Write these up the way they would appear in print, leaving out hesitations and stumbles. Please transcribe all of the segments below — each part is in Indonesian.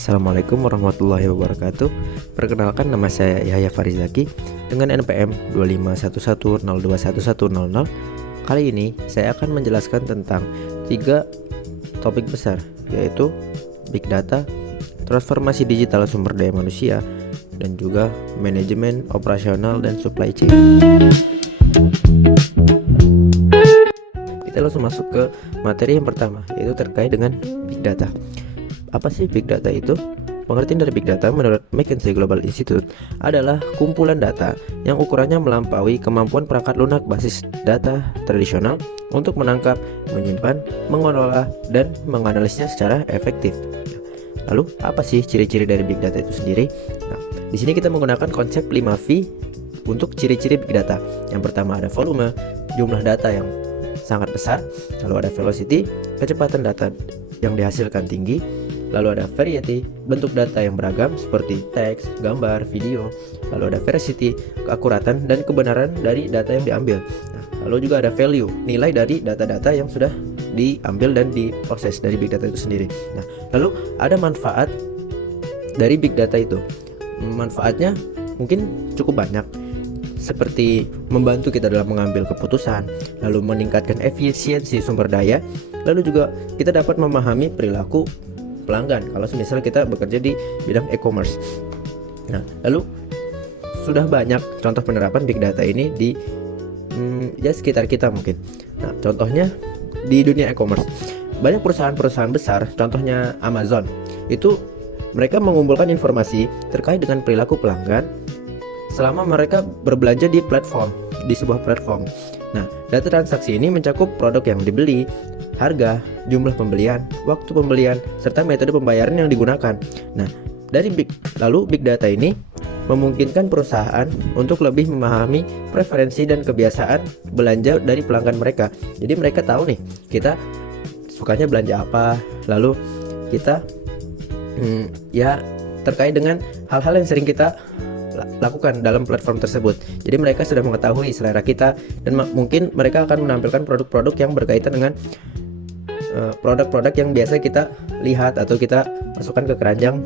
Assalamualaikum warahmatullahi wabarakatuh. Perkenalkan, nama saya Yahya Farizaki dengan NPM 2511021100. Kali ini saya akan menjelaskan tentang 3 topik besar, yaitu Big Data, transformasi digital sumber daya manusia, dan juga manajemen operasional dan supply chain. Kita langsung masuk ke materi yang pertama, yaitu terkait dengan Big Data. Apa sih Big Data itu? Pengertian dari Big Data menurut McKinsey Global Institute adalah kumpulan data yang ukurannya melampaui kemampuan perangkat lunak basis data tradisional untuk menangkap, menyimpan, mengelola, dan menganalisnya secara efektif. Lalu, apa sih ciri-ciri dari Big Data itu sendiri? Nah, di sini kita menggunakan konsep 5V untuk ciri-ciri Big Data. Yang pertama ada volume, jumlah data yang sangat besar. Lalu ada velocity, kecepatan data yang dihasilkan tinggi. Lalu ada variety, bentuk data yang beragam seperti teks, gambar, video. Lalu ada veracity, keakuratan dan kebenaran dari data yang diambil. Nah, lalu juga ada value, nilai dari data-data yang sudah diambil dan diproses dari Big Data itu sendiri. Nah, lalu ada manfaat dari Big Data itu. Manfaatnya mungkin cukup banyak, seperti membantu kita dalam mengambil keputusan, lalu meningkatkan efisiensi sumber daya, lalu juga kita dapat memahami perilaku pelanggan kalau misalnya kita bekerja di bidang e-commerce. Nah, lalu sudah banyak contoh penerapan Big Data ini di sekitar kita mungkin. Nah, contohnya di dunia e-commerce, banyak perusahaan-perusahaan besar, contohnya Amazon, itu mereka mengumpulkan informasi terkait dengan perilaku pelanggan selama mereka berbelanja di sebuah platform. Nah, data transaksi ini mencakup produk yang dibeli, harga, jumlah pembelian, waktu pembelian, serta metode pembayaran yang digunakan. Nah, Big Data ini memungkinkan perusahaan untuk lebih memahami preferensi dan kebiasaan belanja dari pelanggan mereka. Jadi mereka tahu nih, kita sukanya belanja apa, lalu kita terkait dengan hal-hal yang sering kita lakukan dalam platform tersebut. Jadi mereka sudah mengetahui selera kita, dan mungkin mereka akan menampilkan produk-produk yang berkaitan dengan produk-produk yang biasa kita lihat atau kita masukkan ke keranjang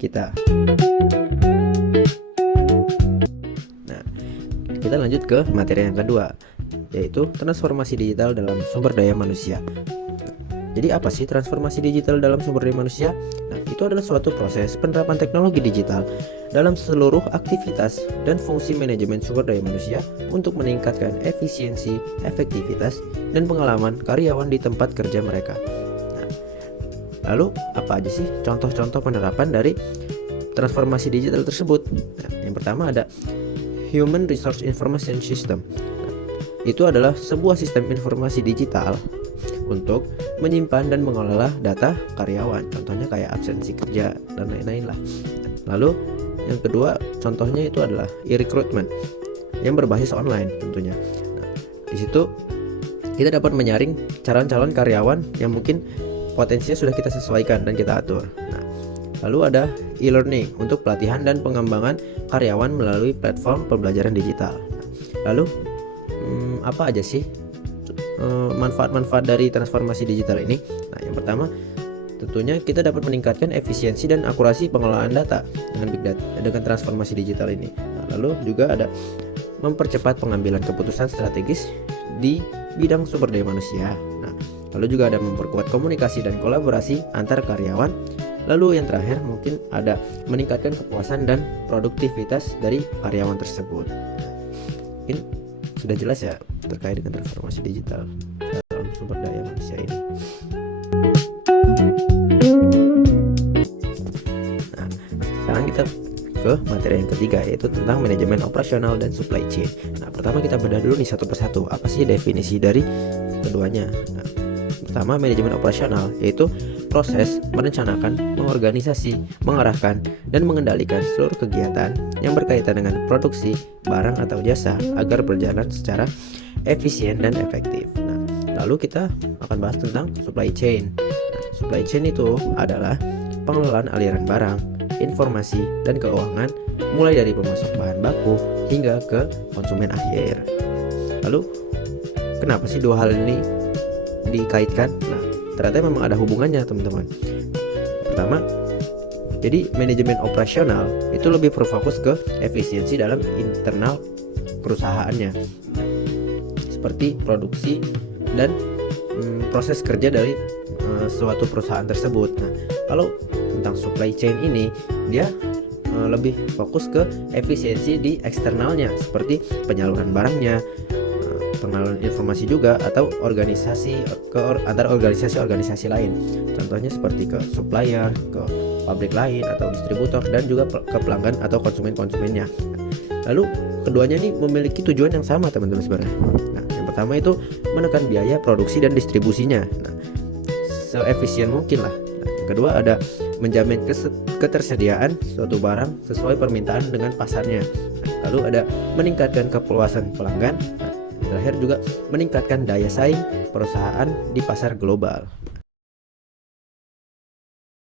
kita. Nah, kita lanjut ke materi yang kedua, yaitu transformasi digital dalam sumber daya manusia. Jadi apa sih transformasi digital dalam sumber daya manusia? Nah, itu adalah suatu proses penerapan teknologi digital dalam seluruh aktivitas dan fungsi manajemen sumber daya manusia untuk meningkatkan efisiensi, efektivitas, dan pengalaman karyawan di tempat kerja mereka. Nah, lalu apa aja sih contoh-contoh penerapan dari transformasi digital tersebut? Nah, yang pertama ada Human Resource Information System. Nah, itu adalah sebuah sistem informasi digital untuk menyimpan dan mengelola data karyawan, contohnya kayak absensi kerja dan lain-lain lah. Lalu yang kedua contohnya itu adalah e-recruitment yang berbasis online tentunya. Nah, di situ kita dapat menyaring calon-calon karyawan yang mungkin potensinya sudah kita sesuaikan dan kita atur. Nah, lalu ada e-learning untuk pelatihan dan pengembangan karyawan melalui platform pembelajaran digital. Nah, lalu apa aja sih manfaat-manfaat dari transformasi digital ini? Nah, yang pertama tentunya kita dapat meningkatkan efisiensi dan akurasi pengelolaan data dengan Big Data dengan transformasi digital ini. Nah, lalu juga ada mempercepat pengambilan keputusan strategis di bidang sumber daya manusia. Nah, lalu juga ada memperkuat komunikasi dan kolaborasi antar karyawan. Lalu yang terakhir mungkin ada meningkatkan kepuasan dan produktivitas dari karyawan tersebut. Mungkin sudah jelas ya terkait dengan transformasi digital dalam sumber daya manusia ini. Nah, sekarang kita ke materi yang ketiga, yaitu tentang manajemen operasional dan supply chain. Nah, pertama kita bedah dulu nih satu persatu, apa sih definisi dari keduanya. Nah, pertama, manajemen operasional yaitu proses merencanakan, mengorganisasi, mengarahkan, dan mengendalikan seluruh kegiatan yang berkaitan dengan produksi barang atau jasa agar berjalan secara efisien dan efektif. Nah, lalu kita akan bahas tentang supply chain. Nah, supply chain itu adalah pengelolaan aliran barang, informasi, dan keuangan mulai dari pemasok bahan baku hingga ke konsumen akhir. Lalu kenapa sih dua hal ini dikaitkan? Nah, ternyata memang ada hubungannya teman-teman. Pertama, Jadi manajemen operasional itu lebih berfokus ke efisiensi dalam internal perusahaannya, seperti produksi dan proses kerja dari suatu perusahaan tersebut. Nah, kalau tentang supply chain ini, dia lebih fokus ke efisiensi di eksternalnya, seperti penyaluran barangnya, pengenalan informasi juga, atau organisasi antar organisasi lain. Contohnya seperti ke supplier, ke pabrik lain atau distributor, dan juga ke pelanggan atau konsumennya. Lalu keduanya ini memiliki tujuan yang sama teman-teman sebenarnya. Nah, yang pertama itu menekan biaya produksi dan distribusinya. Nah, seefisien mungkin lah. Nah, yang kedua ada menjamin ketersediaan suatu barang sesuai permintaan dengan pasarnya. Nah, lalu ada meningkatkan kepuasan pelanggan. Nah, terakhir juga meningkatkan daya saing perusahaan di pasar global.